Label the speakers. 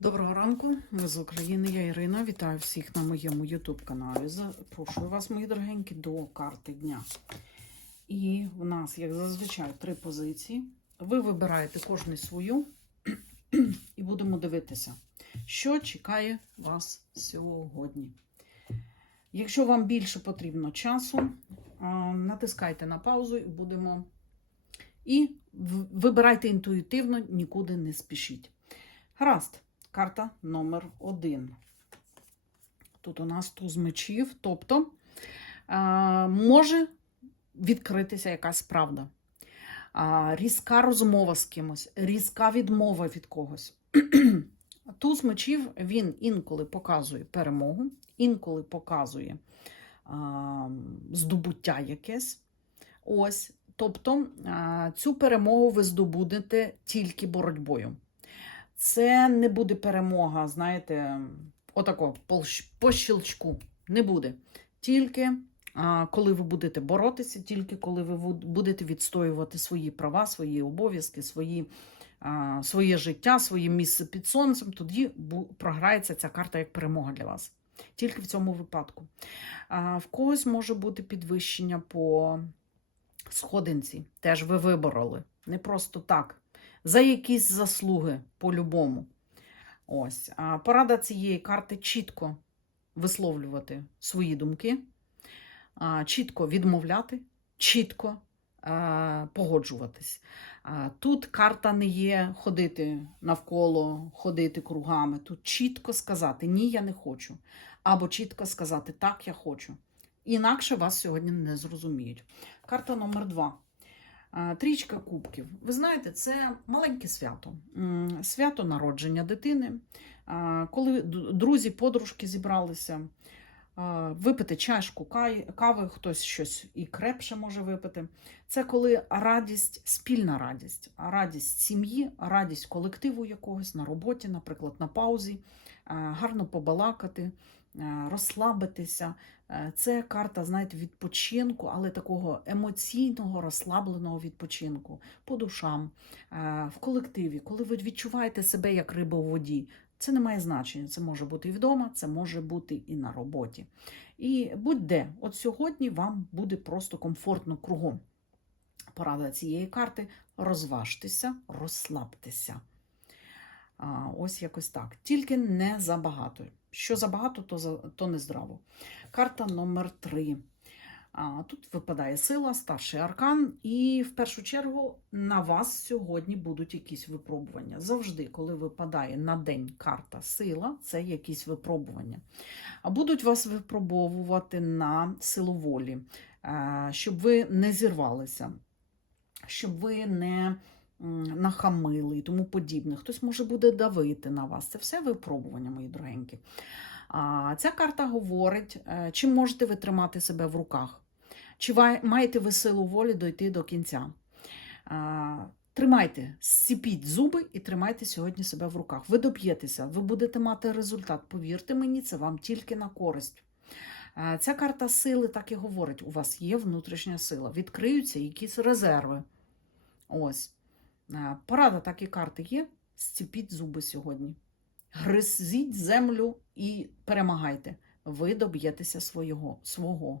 Speaker 1: Доброго ранку, ми з України, я Ірина. Вітаю всіх на моєму YouTube каналі. Запрошую вас, мої дорогенькі, до карти дня. І в нас, як зазвичай, три позиції. Ви вибираєте кожну свою і будемо дивитися, що чекає вас сьогодні. Якщо вам більше потрібно часу, натискайте на паузу і будемо. І вибирайте інтуїтивно, нікуди не спішіть. Гаразд. Карта номер один. Тут у нас туз мечів, тобто е, може відкритися якась правда. Різка розмова з кимось, різка відмова від когось. Туз мечів він інколи показує перемогу, інколи показує а, здобуття якесь. Ось. Тобто а, цю перемогу ви здобудете тільки боротьбою. Це не буде перемога, знаєте, отако, по, щелчку. Не буде. Тільки коли ви будете боротися, тільки коли ви будете відстоювати свої права, свої обов'язки, свої, своє життя, своє місце під сонцем, тоді програється ця карта як перемога для вас. Тільки в цьому випадку. В когось може бути підвищення по сходинці. Теж ви вибороли. Не просто так за якісь заслуги по-любому. Ось. А порада цієї карти чітко висловлювати свої думки, чітко відмовляти, чітко а, погоджуватись. Тут карта не є ходити навколо, ходити кругами. Тут чітко сказати Ні, я не хочу. Або чітко сказати Так, я хочу. Інакше вас сьогодні не зрозуміють. Карта номер два. Трічка кубків. Ви знаєте, це маленьке свято. Свято народження дитини. Коли друзі, подружки зібралися, випити чашку кави, хтось щось і крепше може випити. Це коли радість, спільна радість, радість сім'ї, радість колективу якогось на роботі, наприклад, на паузі, гарно побалакати, розслабитися. Е, Це карта, знаєте, відпочинку, але такого емоційного, розслабленого відпочинку по душам, в колективі, коли ви відчуваєте себе як риба у воді. Це не має значення. Це може бути і вдома, це може бути і на роботі. І будь-де, от сьогодні вам буде просто комфортно кругом. Порада цієї карти розважтеся, розслабтеся. А, ось якось так. Тільки не забагато. Що забагато, то, то не здраво. Карта номер 3. Тут випадає сила, старший аркан, і в першу чергу на вас сьогодні будуть якісь випробування. Завжди, коли випадає на день карта сила, це якісь випробування. А будуть вас випробовувати на силу волі, е, щоб ви не зірвалися, щоб ви не нахамили і тому подібне. Хтось може буде давити на вас. Це все випробування, мої дорогенькі. А ця карта говорить, е, чи можете ви тримати себе в руках, чи маєте ви силу волі дойти до кінця. Тримайте, сіпіть зуби і тримайте сьогодні себе в руках. Ви доб'єтеся, ви будете мати результат. Повірте мені, це вам тільки на користь. Ця карта сили так і говорить: у вас є внутрішня сила, відкриються якісь резерви. Ось. Порада так і карти є. Зціпіть зуби сьогодні. Гризіть землю і перемагайте. Ви доб'єтеся свого. свого.